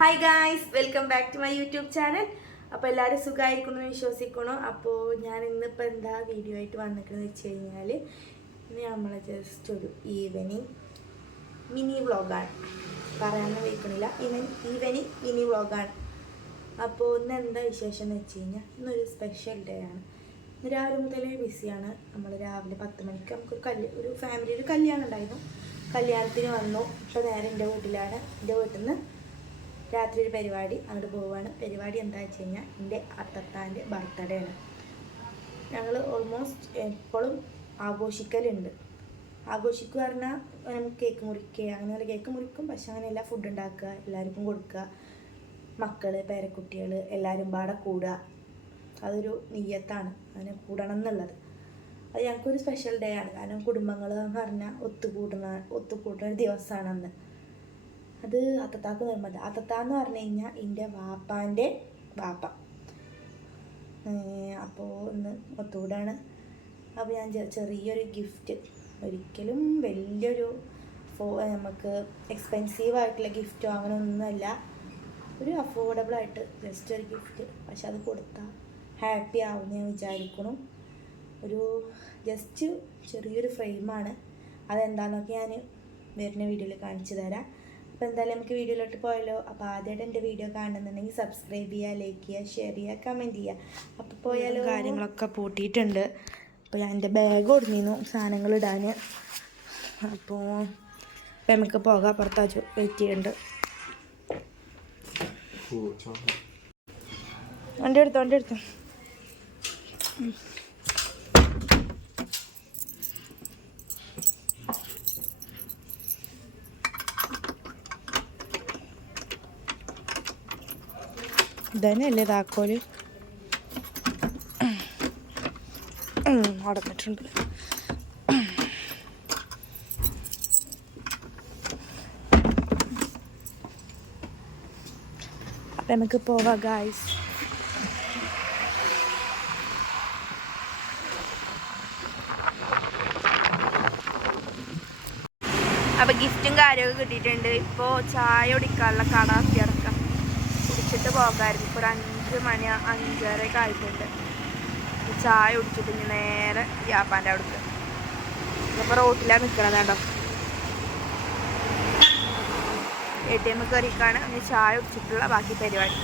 Hi guys, welcome back to my YouTube channel. അപ്പോൾ എല്ലാവരും സുഖമായിരിക്കണമെന്ന് വിശ്വസിക്കണം. അപ്പോൾ ഞാൻ ഇന്നിപ്പോൾ എന്താ വീഡിയോ ആയിട്ട് വന്നിരിക്കുന്നത് വെച്ച് കഴിഞ്ഞാൽ ഇന്ന് നമ്മൾ ജസ്റ്റ് ഒരു ഈവനിങ് മിനി വ്ളോഗാണ്. പറയാനൊന്നും വയ്ക്കണില്ല, ഈവനിങ് മിനി വ്ളോഗാണ്. അപ്പോൾ ഇന്ന് എന്താ വിശേഷം എന്ന് വെച്ച് കഴിഞ്ഞാൽ ഇന്നൊരു സ്പെഷ്യൽ ഡേ ആണ്. ഇന്ന് രാവിലെ മുതലേ ബിസിയാണ്. നമ്മൾ രാവിലെ 10 മണിക്ക് നമുക്ക് ഒരു ഫാമിലിയിൽ കല്യാണം ഉണ്ടായിരുന്നു. കല്യാണത്തിന് വന്നു. ഇപ്പോൾ നേരെ എൻ്റെ വീട്ടിലാണ്. എൻ്റെ വീട്ടിൽ നിന്ന് രാത്രി ഒരു പരിപാടി അങ്ങോട്ട് പോവുകയാണ്. പരിപാടി എന്താ വെച്ച് കഴിഞ്ഞാൽ എൻ്റെ അത്തത്താൻ്റെ ബർത്ത്ഡേ ആണ്. ഞങ്ങൾ ഓൾമോസ്റ്റ് എപ്പോഴും ആഘോഷിക്കലുണ്ട്. ആഘോഷിക്കുക പറഞ്ഞാൽ നമുക്ക് കേക്ക് മുറിക്കുക, അങ്ങനെ കേക്ക് മുറിക്കും. പക്ഷെ അങ്ങനെയല്ല, ഫുഡ് ഉണ്ടാക്കുക, എല്ലാവർക്കും കൊടുക്കുക, മക്കൾ പേരക്കുട്ടികൾ എല്ലാവരും പാടെ കൂടുക. അതൊരു നിയ്യത്താണ്, അതിനെ കൂടണം എന്നുള്ളത്. അത് ഞങ്ങൾക്കൊരു സ്പെഷ്യൽ ഡേ ആണ്. കാരണം കുടുംബങ്ങൾ എന്ന് പറഞ്ഞാൽ ഒത്തുകൂടുന്ന ദിവസമാണ് അന്ന്. അത് അത്തത്താക്ക് നിർബന്ധം. അത്തത്താന്ന് പറഞ്ഞു കഴിഞ്ഞാൽ എൻ്റെ വാപ്പാൻ്റെ വാപ്പ. അപ്പോൾ ഇന്ന് ഒത്തുകൂടാണ്. അപ്പോൾ ഞാൻ ചെറിയൊരു ഗിഫ്റ്റ്, ഒരിക്കലും വലിയൊരു നമുക്ക് എക്സ്പെൻസീവായിട്ടുള്ള ഗിഫ്റ്റോ അങ്ങനെ ഒന്നുമല്ല, ഒരു അഫോർഡബിളായിട്ട് ജസ്റ്റ് ഒരു ഗിഫ്റ്റ്. പക്ഷെ അത് കൊടുത്താൽ ഹാപ്പി ആവും ഞാൻ വിചാരിക്കണം. ഒരു ജസ്റ്റ് ചെറിയൊരു ഫ്രെയിമാണ്. അതെന്താണെന്നൊക്കെ ഞാൻ വരുന്ന വീഡിയോയിൽ കാണിച്ചു തരാം. അപ്പോൾ എന്തായാലും നമുക്ക് വീഡിയോയിലോട്ട് പോയല്ലോ. അപ്പോൾ ആദ്യമായിട്ട് എൻ്റെ വീഡിയോ കാണുന്നുണ്ടെങ്കിൽ സബ്സ്ക്രൈബ് ചെയ്യുക, ലൈക്ക് ചെയ്യുക, ഷെയർ ചെയ്യുക, കമൻറ്റ് ചെയ്യുക. അപ്പോൾ പോയാലോ. കാര്യങ്ങളൊക്കെ പൂട്ടിയിട്ടുണ്ട്. അപ്പോൾ ഞാൻ എൻ്റെ ബാഗ് ഒടിഞ്ഞിരുന്നു സാധനങ്ങൾ ഇടാൻ. അപ്പോൾ നമുക്ക് പോകാം. പുറത്താച്ചു വെയിറ്റ് ചെയ്യുന്നുണ്ട്. വണ്ടി എടുത്തോ ഇതന്നെയല്ലേ താക്കോല് അടന്നിട്ടുണ്ട്. അപ്പം നമുക്ക് പോവാം ഗായ്സ്. അപ്പം ഗിഫ്റ്റും കാര്യമൊക്കെ കിട്ടിയിട്ടുണ്ട്. ഇപ്പോൾ ചായ കുടിക്കാനുള്ള കട ഇറക്കാം. കുടിച്ചിട്ട് പോകാമായിരുന്നു. ഇപ്പോൾ ഒരു 5 മണി 5:30 ആയിട്ടുണ്ട്. ചായ കുടിച്ചിട്ട് ഇനി നേരെ യാപ്പാൻ്റെ അവിടേക്ക്. ഇപ്പോൾ റോട്ടിലാണ് നിൽക്കണത് കേട്ടോ. ATM കയറിക്കാണ്. ഇനി ചായ കുടിച്ചിട്ടുള്ള ബാക്കി പരിപാടി.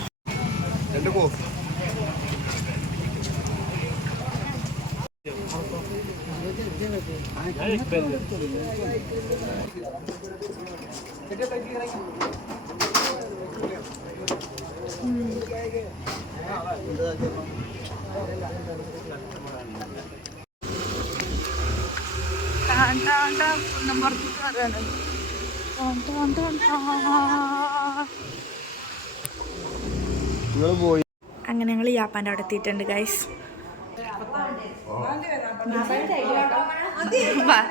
അങ്ങനെ ഞങ്ങൾ യാപ്പാൻ്റെ അവിടെ എത്തിയിട്ടുണ്ട് ഗൈസ്.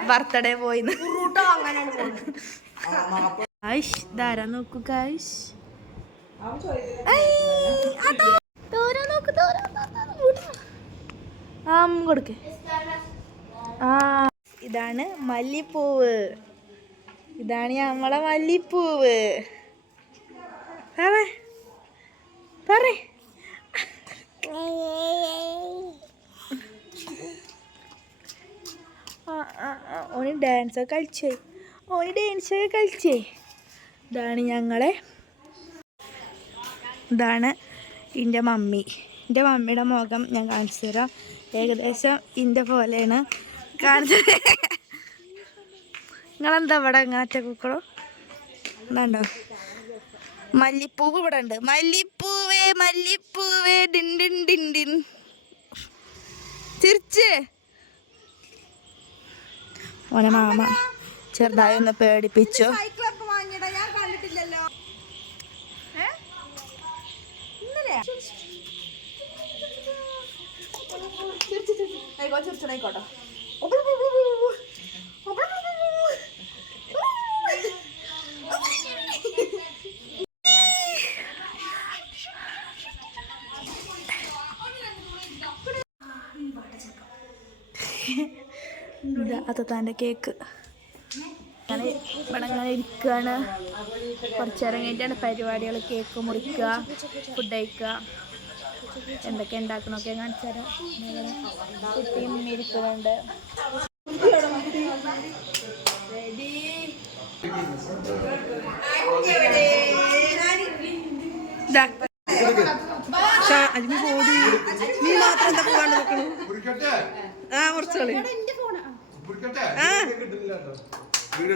ബർത്ത്ഡേ പോയിന്ന് ധാരാ നോക്കൂ ഗൈസ്. കൊടുക്ക്. ഇതാണ് മല്ലിപ്പൂവ്. ഇതാണ് നമ്മളെ മല്ലിപ്പൂവ്. ഓന് ഡാൻസൊക്കെ കളിച്ചേ. ഇതാണ് ഇതാണ് എൻ്റെ മമ്മി. എൻ്റെ മമ്മിയുടെ മുഖം ഞാൻ കാണിച്ചു തരാം. ഏകദേശം എൻ്റെ പോലെയാണ് കാണിച്ചത്. നിങ്ങളെന്താ ഇവിടെ ഇങ്ങനത്തെ കുക്കളോ എന്താണ്ടോ? മല്ലിപ്പൂവ് ഇവിടെ ഉണ്ട്. മല്ലിപ്പൂവേ ഡിൻ ഡിൻ ഡിൻ ഡിൻ. ചിരിച്ച് ഓനെ മാമ ചെറുതായി ഒന്ന് പേടിപ്പിച്ചു. ആയിക്കോട്ടോ. അത്തത്താൻ്റെ കേക്ക് ഇവിടെ അങ്ങനെ ഇരിക്കുകയാണ്. കുറച്ച് നേരം കഴിഞ്ഞിട്ടാണ് പരിപാടികൾ. കേക്ക് മുറിക്കുക, ഫുഡ് കഴിക്കുക, എന്തൊക്കെ ഉണ്ടാക്കണമൊക്കെ കാണിച്ചു തരാം. കുട്ടിയും ഇരിക്കുന്നുണ്ട്. നീ മാത്രം എന്താ പോകാണ്ട് നോക്കണു? ആ കുറച്ചോളി.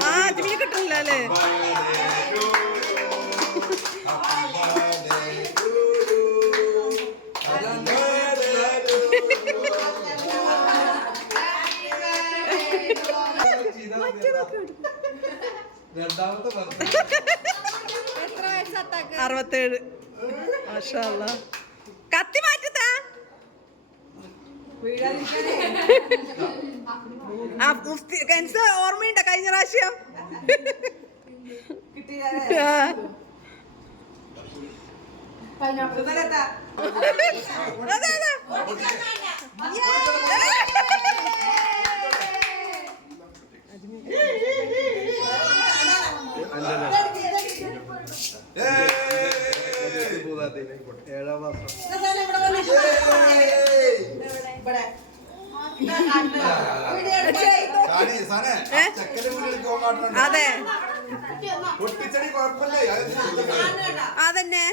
ആ അജ്മിനെ കിട്ടില്ല അല്ലേ? രണ്ടാമത്തെ 67. മാഷാ അല്ലാ. കത്തി മാറ്റത്താ. ഓർമ്മയുണ്ട കഴിഞ്ഞ പ്രാവശ്യം? ഏഴാം മാസം അതെ അതന്നെ.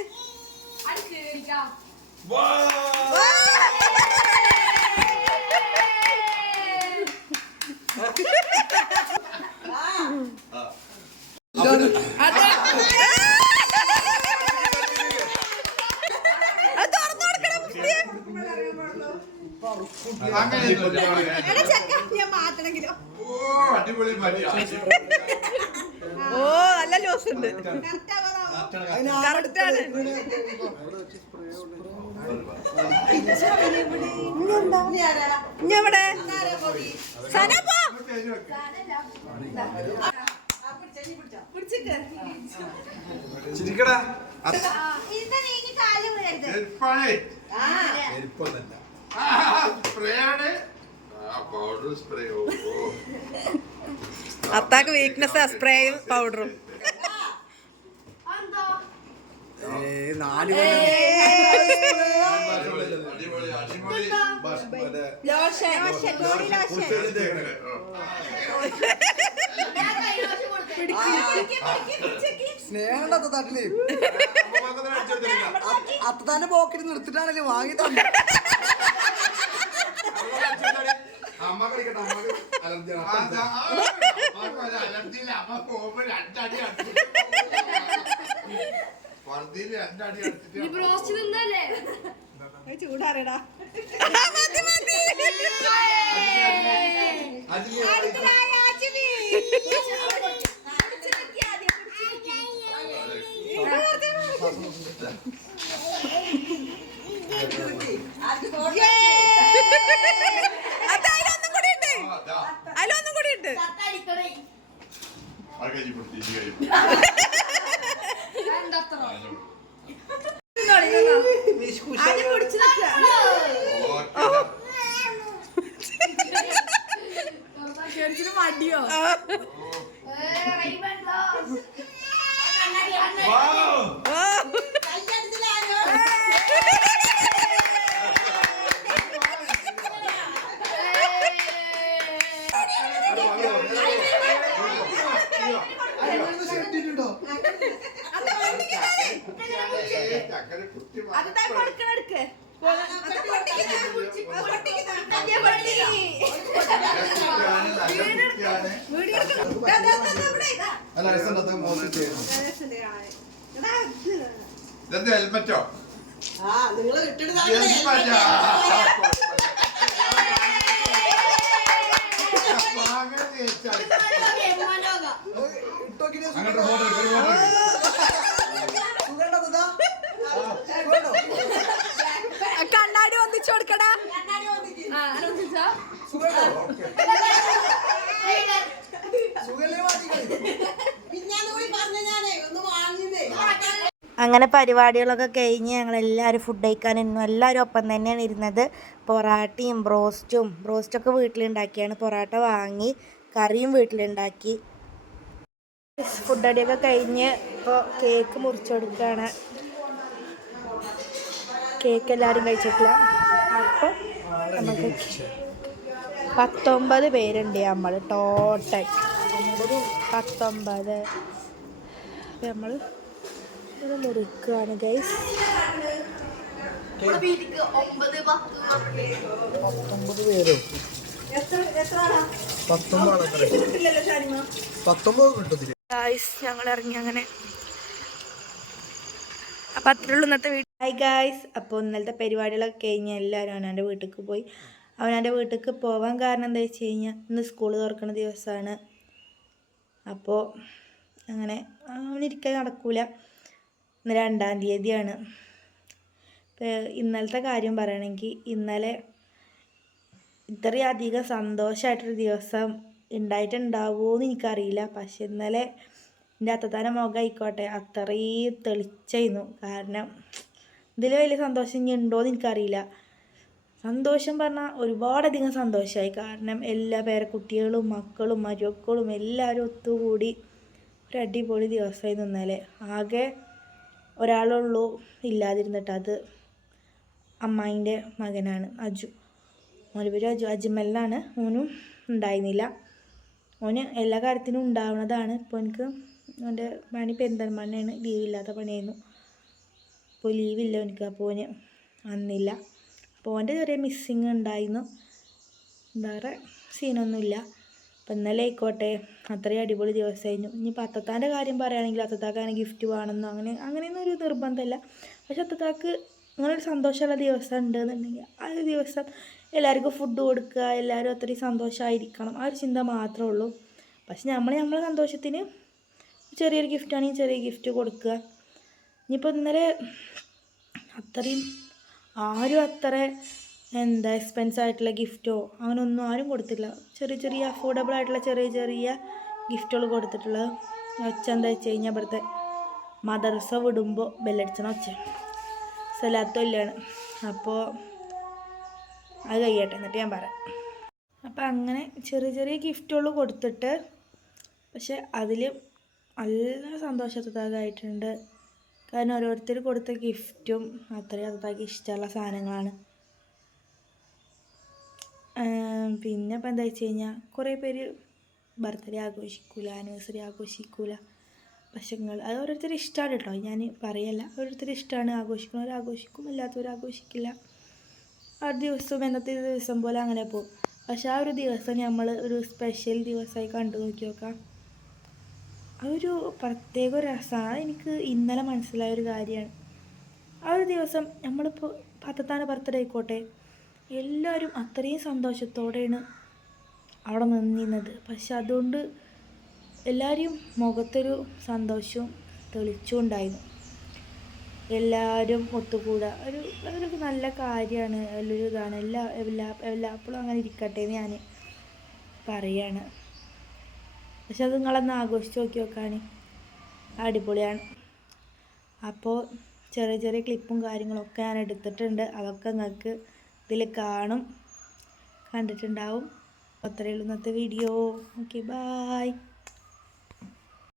ഓ നല്ല ലൂസ് ഉണ്ട്. കറക്റ്റാണ്. ഇഞ്ഞെവിടെ സനപ്പോ ചിരിക്കടാ. അത്താക്ക് വീക്ക്നെസ് സ്പ്രേയും പൗഡറും. സ്നേഹം തട്ടില് അത്ത തന്നെ പോക്കിട്ട് നിർത്തിട്ടാണല്ലേ വാങ്ങി തന്നെ. ചൂടാറടാ. അതിലൊന്നും കൂടി ഉണ്ട്. അതിലൊന്നും കൂടി ഉണ്ട്. മടിയോ? ഹെൽമറ്റോ? കണ്ണാടി ഒന്നിച്ചു കൊടുക്കടാ. അങ്ങനെ പരിപാടികളൊക്കെ കഴിഞ്ഞ് ഞങ്ങളെല്ലാവരും ഫുഡ് കഴിക്കാനിരുന്നു. എല്ലാവരും ഒപ്പം തന്നെയാണ് ഇരുന്നത്. പൊറാട്ടയും ബ്രോസ്റ്റൊക്കെ വീട്ടിലുണ്ടാക്കിയാണ്. പൊറാട്ട വാങ്ങി, കറിയും വീട്ടിലുണ്ടാക്കി. ഫുഡ് അടിയൊക്കെ കഴിഞ്ഞ് ഇപ്പോൾ കേക്ക് മുറിച്ചു കൊടുക്കുകയാണ്. കേക്ക് എല്ലാവരും കഴിച്ചിട്ടില്ല. അപ്പോൾ നമുക്ക് 19 പേരുണ്ട് നമ്മൾ ടോട്ടൽ 19. അപ്പം നമ്മൾ ഇത് മുറിക്കുകയാണ് ഗൈസ്. 19 പേരോ? 19 കിട്ടത്തില്ല ഗായ്സ്. ഞങ്ങൾ ഇറങ്ങി അങ്ങനെ. അപ്പം അത്രയുള്ളൂ ഇന്നത്തെ വീഡിയോ. Hi guys. അപ്പോൾ ഇന്നലത്തെ പരിപാടികളൊക്കെ കഴിഞ്ഞ് എല്ലാവരും അവനവൻ്റെ വീട്ടിലേക്ക് പോയി. അവനവൻ്റെ വീട്ടിലേക്ക് പോകാൻ കാരണം എന്താ വെച്ച് കഴിഞ്ഞാൽ ഇന്ന് സ്കൂൾ തുറക്കുന്ന ദിവസമാണ്. അപ്പോൾ അങ്ങനെ അവനിരിക്കാൻ നടക്കൂല. ഇന്ന് 2-ാം തീയതിയാണ്. ഇന്നലത്തെ കാര്യം പറയുകയാണെങ്കിൽ ഇന്നലെ ഇത്രയധികം സന്തോഷമായിട്ടൊരു ദിവസം ഉണ്ടായിട്ടുണ്ടാവുമോ എന്ന് എനിക്കറിയില്ല. പക്ഷെ ഇന്നലെ എൻ്റെ അത്തത്താന മുഖം ആയിക്കോട്ടെ അത്രയും തെളിച്ചായിരുന്നു. കാരണം ഇതിൽ വലിയ സന്തോഷം ഇനി ഉണ്ടോയെന്ന് എനിക്കറിയില്ല. സന്തോഷം പറഞ്ഞാൽ ഒരുപാടധികം സന്തോഷമായി. കാരണം എല്ലാ പേരക്കുട്ടികളും മക്കളും മരുമക്കളും എല്ലാവരും ഒത്തുകൂടി ഒരു അടിപൊളി ദിവസമായിരുന്നു ഇന്നലെ. ആകെ ഒരാളുള്ളൂ ഇല്ലാതിരുന്നിട്ട്, അത് അമ്മായിൻ്റെ മകനാണ് അജു. ഓൻ്റെ പേര് അജ്മലിനാണ്. ഓനും ഉണ്ടായിരുന്നില്ല. ഓന് എല്ലാ കാര്യത്തിനും ഉണ്ടാവുന്നതാണ്. ഇപ്പോൾ എനിക്ക് ഓൻ്റെ പണി പെരിന്തൽമണ്ണയാണ്. ലീവില്ലാത്ത പണിയായിരുന്നു. ഇപ്പോൾ ലീവില്ല എനിക്ക്. അപ്പോൾ ഓന് വന്നില്ല. അപ്പോൾ ഓൻ്റെ ചെറിയ മിസ്സിങ് ഉണ്ടായിരുന്നു. വേറെ സീനൊന്നുമില്ല. അപ്പം ഇന്നലെ ആയിക്കോട്ടെ അത്രയും അടിപൊളി ദിവസമായിരുന്നു. ഇനിയിപ്പോൾ അത്തത്താൻ്റെ കാര്യം പറയുകയാണെങ്കിൽ അത്തത്താക്കാണ് ഗിഫ്റ്റ് വേണമെന്നോ അങ്ങനെയൊന്നും ഒരു നിർബന്ധമില്ല. പക്ഷെ അത്തത്താക്ക് അങ്ങനൊരു സന്തോഷമുള്ള ദിവസം ഉണ്ടെന്നുണ്ടെങ്കിൽ ആ ഒരു ദിവസം എല്ലാവർക്കും ഫുഡ് കൊടുക്കുക, എല്ലാവരും അത്രയും സന്തോഷമായിരിക്കണം, ആ ഒരു ചിന്ത മാത്രമേ ഉള്ളൂ. പക്ഷെ നമ്മളെ സന്തോഷത്തിന് ചെറിയൊരു ഗിഫ്റ്റാണെങ്കിൽ ചെറിയ ഗിഫ്റ്റ് കൊടുക്കുക. ഇനിയിപ്പോൾ ഇന്നലെ അത്രയും ആരും അത്ര എക്സ്പെൻസ് ആയിട്ടുള്ള ഗിഫ്റ്റോ അങ്ങനെയൊന്നും ആരും കൊടുത്തില്ല. ചെറിയ അഫോർഡബിൾ ആയിട്ടുള്ള ചെറിയ ഗിഫ്റ്റുകൾ കൊടുത്തിട്ടുള്ളത്. ഒച്ച എന്താ വെച്ച് കഴിഞ്ഞാൽ ഇവിടുത്തെ മദർസ വിടുമ്പോൾ ബെല്ലടിച്ചണ ഒച്ച സ്വലാത്തുല്ലാണ്. അപ്പോൾ അത് കഴിയട്ടെ എന്നിട്ട് ഞാൻ പറയാം. അപ്പം അങ്ങനെ ചെറിയ ഗിഫ്റ്റുകൾ കൊടുത്തിട്ട്, പക്ഷെ അതിൽ നല്ല സന്തോഷത്താകായിട്ടുണ്ട്. കാരണം ഓരോരുത്തർ കൊടുത്ത ഗിഫ്റ്റും അത്രയും അതാക്കി ഇഷ്ടമുള്ള സാധനങ്ങളാണ്. പിന്നെ ഇപ്പം എന്താ വെച്ച് കഴിഞ്ഞാൽ കുറേ പേര് ബർത്ത്ഡേ ആഘോഷിക്കൂല, ആനിവേഴ്സറി ആഘോഷിക്കൂല. പക്ഷെ അത് ഓരോരുത്തർ ഇഷ്ടമാണ് കേട്ടോ, ഞാൻ പറയല്ല. ഓരോരുത്തർ ഇഷ്ടമാണ്. ആഘോഷിക്കുന്നവർ ആഘോഷിക്കും, അല്ലാത്തവർ ആഘോഷിക്കില്ല. ആ ദിവസം എന്നത്തെ ദിവസം പോലെ അങ്ങനെ പോകും. പക്ഷെ ആ ഒരു ദിവസം നമ്മൾ ഒരു സ്പെഷ്യൽ ദിവസമായി കണ്ടു നോക്കി നോക്കാം. അതൊരു പ്രത്യേക രസമാണ്. എനിക്ക് ഇന്നലെ മനസ്സിലായൊരു കാര്യമാണ്. ആ ഒരു ദിവസം നമ്മളിപ്പോൾ അത്തത്താൻ്റെ ബർത്ത്ഡേ ആയിക്കോട്ടെ എല്ലാവരും അത്രയും സന്തോഷത്തോടെയാണ് അവിടെ നിന്നിരുന്നത്. പക്ഷെ അതുകൊണ്ട് എല്ലാവരും മുഖത്തൊരു സന്തോഷവും തെളിച്ചുണ്ടായിരുന്നു. എല്ലാവരും ഒത്തുകൂടുക ഒരു നല്ല കാര്യമാണ്, നല്ലൊരു ഇതാണ്. എല്ലാപ്പോഴും അങ്ങനെ ഇരിക്കട്ടെ എന്ന് ഞാൻ പറയാണ്. പക്ഷെ അത് നിങ്ങളൊന്ന് ആഘോഷിച്ച് നോക്കി നോക്കാൻ അടിപൊളിയാണ്. അപ്പോൾ ചെറിയ ക്ലിപ്പും കാര്യങ്ങളൊക്കെ ഞാൻ എടുത്തിട്ടുണ്ട്. അതൊക്കെ നിങ്ങൾക്ക് ഇതിൽ കണ്ടിട്ടുണ്ടാവും. അത്രയേ ഉള്ളൂ ഇന്നത്തെ വീഡിയോ. Okay, bye.